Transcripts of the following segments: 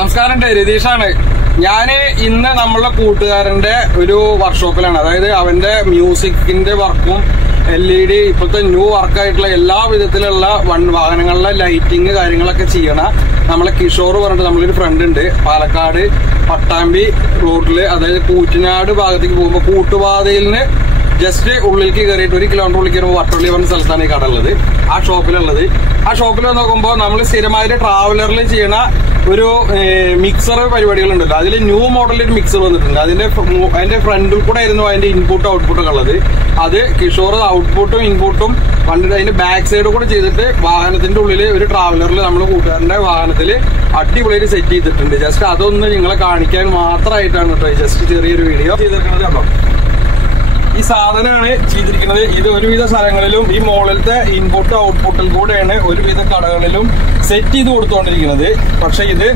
നമസ്കാരം, രതീഷാണ്. ഞാന് ഇന്ന് നമ്മളുടെ കൂട്ടുകാരന്റെ ഒരു വർക്ക്ഷോപ്പിലാണ്. അതായത് അവന്റെ മ്യൂസിക്കിന്റെ വർക്കും LED ഇപ്പോഴത്തെ ന്യൂ വർക്കായിട്ടുള്ള എല്ലാ വിധത്തിലുള്ള വാഹനങ്ങളിലെ ലൈറ്റിങ് കാര്യങ്ങളൊക്കെ ചെയ്യണ നമ്മളെ കിഷോർ പറഞ്ഞിട്ട് നമ്മളൊരു ഫ്രണ്ട് ഉണ്ട്. പാലക്കാട് പട്ടാമ്പി റോഡില്, അതായത് കൂറ്റനാട് ഭാഗത്തേക്ക് പോകുമ്പോൾ കൂട്ടുപാതയിൽ നിന്ന് ജസ്റ്റ് ഉള്ളിലേക്ക് കയറിയിട്ട് 1 കിലോമീറ്റർ ഉള്ളിൽ കയറുമ്പോൾ വട്ടള്ളി പറഞ്ഞ സ്ഥലത്താണ് ഈ കട ഉള്ളത്. ആ ഷോപ്പിൽ നോക്കുമ്പോൾ നമ്മൾ സ്ഥിരമായിട്ട് ട്രാവലറിൽ ചെയ്യണ ഒരു മിക്സർ പരിപാടികളുണ്ടല്ലോ, അതിൽ ന്യൂ മോഡൽ ഒരു മിക്സർ വന്നിട്ടുണ്ട്. അതിന്റെ ഫ്രണ്ടിൽ കൂടെ ആയിരുന്നു അതിന്റെ ഇൻപുട്ടും ഔട്ട്പുട്ടൊക്കെ ഉള്ളത്. അത് കിഷോർ ഔട്ട്പുട്ടും ഇൻപുട്ടും കണ്ടിട്ട് അതിന്റെ ബാക്ക് സൈഡ് കൂടെ ചെയ്തിട്ട് വാഹനത്തിന്റെ ഉള്ളിൽ ഒരു ട്രാവലറിൽ നമ്മൾ കൂട്ടുകാരന്റെ വാഹനത്തിൽ അടിപൊളിയായിട്ട് സെറ്റ് ചെയ്തിട്ടുണ്ട്. ജസ്റ്റ് അതൊന്ന് നിങ്ങളെ കാണിക്കാൻ മാത്രമായിട്ടാണ് കേട്ടോ ജസ്റ്റ് ചെറിയൊരു വീഡിയോ ചെയ്തിരിക്കുന്നത് കേട്ടോ. ഈ സാധനമാണ് ചെയ്തിരിക്കുന്നത്. ഇത് ഒരുവിധ സ്ഥലങ്ങളിലും ഈ മോളിലത്തെ ഇൻപുട്ട് ഔട്ട്പുട്ടിൽ കൂടെയാണ് ഒരുവിധ കടകളിലും സെറ്റ് ചെയ്ത് കൊടുത്തുകൊണ്ടിരിക്കുന്നത്. പക്ഷെ ഇത്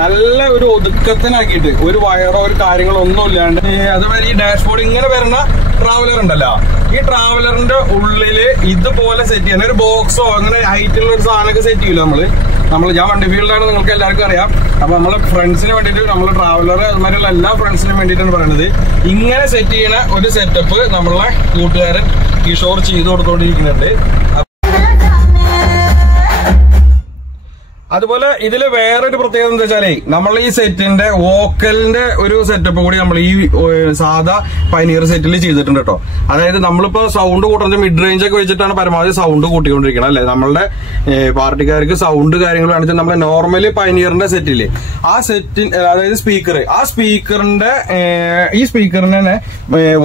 നല്ല ഒരു ഒതുക്കത്തിനാക്കിയിട്ട് ഒരു വയറോ ഒരു കാര്യങ്ങളോ ഒന്നും ഇല്ലാണ്ട്, അതുമാതിരി ഈ ഡാഷ്ബോർഡ് ഇങ്ങനെ വരുന്ന ട്രാവലർ ഉണ്ടല്ലോ, ഈ ട്രാവലറിന്റെ ഉള്ളില് ഇതുപോലെ സെറ്റ് ചെയ്യാൻ ഒരു ബോക്സോ അങ്ങനെ ഹൈറ്റുള്ള ഒരു സാധനമൊക്കെ സെറ്റ് ചെയ്യില്ല ഞാൻ വണ്ടി ഫീൽഡാണ്, നിങ്ങൾക്ക് എല്ലാവർക്കും അറിയാം. അപ്പൊ നമ്മളെ ഫ്രണ്ട്സിന് വേണ്ടിയിട്ട് നമ്മളെ ട്രാവലർ അതുമാതിരിയുള്ള എല്ലാ ഫ്രണ്ട്സിനും വേണ്ടിയിട്ടാണ് പറയുന്നത്. ഇങ്ങനെ സെറ്റ് ചെയ്യണ ഒരു സെറ്റപ്പ് നമ്മളെ കൂട്ടുകാരൻ കിഷോർ ചെയ്തു കൊടുത്തോണ്ടിരിക്കുന്നുണ്ട്. അതുപോലെ ഇതില് വേറൊരു പ്രത്യേകത എന്താ വെച്ചാലേ, നമ്മൾ ഈ സെറ്റിന്റെ വോക്കലിന്റെ ഒരു സെറ്റപ്പ് കൂടി നമ്മൾ ഈ സാധാ പൈനിയർ സെറ്റിൽ ചെയ്തിട്ടുണ്ട് കേട്ടോ. അതായത് നമ്മളിപ്പോ സൗണ്ട് കൂട്ടുന്ന മിഡ് റേഞ്ച് ഒക്കെ വെച്ചിട്ടാണ് പരമാവധി സൗണ്ട് കൂട്ടിക്കൊണ്ടിരിക്കുന്നത് അല്ലെ. നമ്മളുടെ പാർട്ടിക്കാർക്ക് സൗണ്ട് കാര്യങ്ങൾ കാണിച്ചാൽ നമ്മൾ നോർമലി പൈനിയറിന്റെ സെറ്റില് ആ സെറ്റിൽ, അതായത് സ്പീക്കർ, ആ സ്പീക്കറിന്റെ ഈ സ്പീക്കറിന് തന്നെ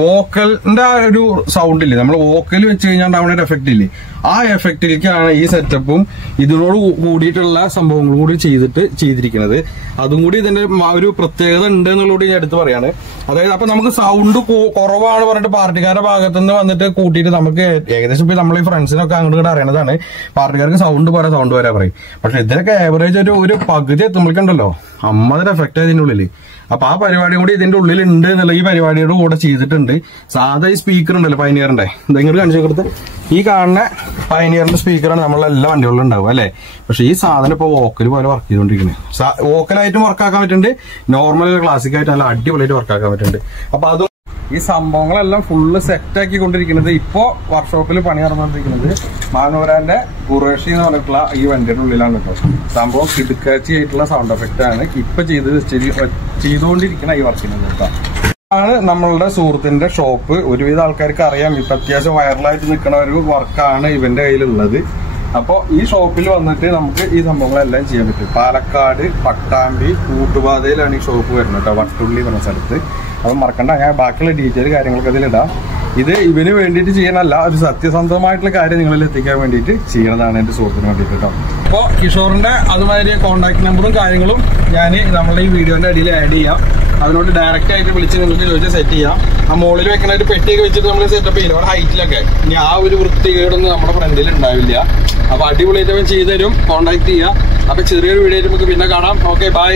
വോക്കലിന്റെ ആ ഒരു സൗണ്ട് ഇല്ലേ, നമ്മൾ വോക്കൽ വെച്ച് കഴിഞ്ഞാൽ അവിടെ ഒരു എഫക്റ്റ് ഇല്ലേ, ആ എഫക്റ്റിലേക്കാണ് ഈ സെറ്റപ്പും ഇതിനോട് കൂടിയിട്ടുള്ള സംഭവങ്ങൾ കൂടി ചെയ്തിരിക്കുന്നത്. അതും കൂടി ഇതിന്റെ ഒരു പ്രത്യേകത ഉണ്ട് എന്നുള്ളത് ഞാൻ എടുത്ത് പറയാണ്. അതായത് അപ്പൊ നമുക്ക് സൗണ്ട് കുറവാണ് പറഞ്ഞിട്ട് പാർട്ടിക്കാരുടെ ഭാഗത്തുനിന്ന് വന്നിട്ട് കൂട്ടിയിട്ട് നമുക്ക് ഏകദേശം ഇപ്പൊ നമ്മൾ ഈ ഫ്രണ്ട്സിനൊക്കെ അങ്ങോട്ട് അറിയണതാണ്, പാർട്ടിക്കാർക്ക് സൗണ്ട് വരാ പറയും. പക്ഷെ ഇതിനൊക്കെ ആവറേജ് ഒരു പകുതി എത്തുമ്പോഴേക്കുണ്ടല്ലോ അമ്മതൊരു എഫക്റ്റ് ഇതിന്റെ ഉള്ളില്. അപ്പൊ ആ പരിപാടി കൂടി ഇതിന്റെ ഉള്ളിൽ ഉണ്ട് എന്നുള്ള ഈ പരിപാടിയുടെ കൂടെ ചെയ്തിട്ടുണ്ട്. സാധാ ഈ സ്പീക്കർ ഉണ്ടല്ലോ പൈനിയറിന്റെ, ഇതെങ്ങനെ കാണിച്ചു കൊടുത്ത്, ഈ കാണുന്ന പൈനിയറിന്റെ സ്പീക്കറാണ് നമ്മളെല്ലാ വണ്ടികളിലും ഉണ്ടാവും അല്ലെ. പക്ഷെ ഈ സാധനം ഇപ്പൊ വോക്കൽ പോലെ വർക്ക് ചെയ്തോണ്ടിരിക്കുന്നത്. വോക്കലായിട്ടും വർക്കാക്കാൻ പറ്റുന്നുണ്ട്, നോർമൽ ക്ലാസിക് ആയിട്ട് നല്ല അടിപൊളിയായിട്ട് വർക്കാക്കാൻ പറ്റുന്നുണ്ട്. അപ്പൊ അതും ഈ സംഭവങ്ങളെല്ലാം ഫുള്ള് സെറ്റ് ആക്കിക്കൊണ്ടിരിക്കുന്നത് ഇപ്പോ വർക്ക്ഷോപ്പിൽ പണി നടന്നുകൊണ്ടിരിക്കുന്നത് മാനൂരാന്റെ ഖുറേഷി എന്ന് പറഞ്ഞിട്ടുള്ള ഈ വണ്ടിയുടെ ഉള്ളിലാണ് കേട്ടോ. സംഭവം കിടുക്കാച്ചി ആയിട്ടുള്ള സൗണ്ട് എഫക്റ്റ് ആണ് ഇപ്പൊ ചെയ്തുകൊണ്ടിരിക്കുന്ന ഈ വർക്കിന് കേട്ടോ. ആണ് നമ്മളുടെ സുഹൃത്തിന്റെ ഷോപ്പ്. ഒരുവിധ ആൾക്കാർക്ക് അറിയാം, ഇപ്പൊ അത്യാവശ്യം വൈറലായിട്ട് നിൽക്കുന്ന ഒരു വർക്കാണ് ഇവന്റെ കയ്യിലുള്ളത്. അപ്പൊ ഈ ഷോപ്പിൽ വന്നിട്ട് നമുക്ക് ഈ സംഭവങ്ങളെല്ലാം ചെയ്യാൻ പറ്റും. പാലക്കാട് പട്ടാമ്പി കൂട്ടുപാതയിലാണ് ഈ ഷോപ്പ് വരുന്നത് കേട്ടോ, വട്ടുള്ളി പറഞ്ഞ സ്ഥലത്ത്. അപ്പൊ മറക്കണ്ട, ഞാൻ ബാക്കിയുള്ള ഡീറ്റെയിൽ കാര്യങ്ങളൊക്കെ അതിലിടാം. ഇത് ഇവന് വേണ്ടിയിട്ട് ചെയ്യണമല്ല, ഒരു സത്യസന്ധമായിട്ടുള്ള കാര്യം നിങ്ങളിൽ എത്തിക്കാൻ വേണ്ടിയിട്ട് ചെയ്യണതാണ് എന്റെ സുഹൃത്തിന് വേണ്ടിയിട്ട് കേട്ടോ. അപ്പോൾ കിഷോറിന്റെ അതുമാതിരി കോൺടാക്ട് നമ്പറും കാര്യങ്ങളും ഞാൻ നമ്മളുടെ ഈ വീഡിയോന്റെ അടിയിൽ ആഡ് ചെയ്യാം. അതിനോട് ഡയറക്റ്റ് ആയിട്ട് വിളിച്ച് നിങ്ങൾക്ക് ചോദിച്ചാൽ സെറ്റ് ചെയ്യാം. ആ മുകളിൽ വെക്കുന്ന ഒരു പെട്ടിയൊക്കെ വെച്ചിട്ട് നമ്മൾ സെറ്റപ്പ് ചെയ്യില്ല, അവിടെ ഹൈറ്റിലൊക്കെ. ഇനി ആ ഒരു വൃത്തികേടൊന്നും നമ്മുടെ ഫ്രണ്ടിൽ ഉണ്ടാവില്ല. അപ്പൊ അടിപൊളിയായിട്ട് അവൻ ചെയ്തു തരും, കോൺടാക്ട് ചെയ്യാം. അപ്പൊ ചെറിയൊരു വീഡിയോ നമുക്ക് പിന്നെ കാണാം. Okay, by.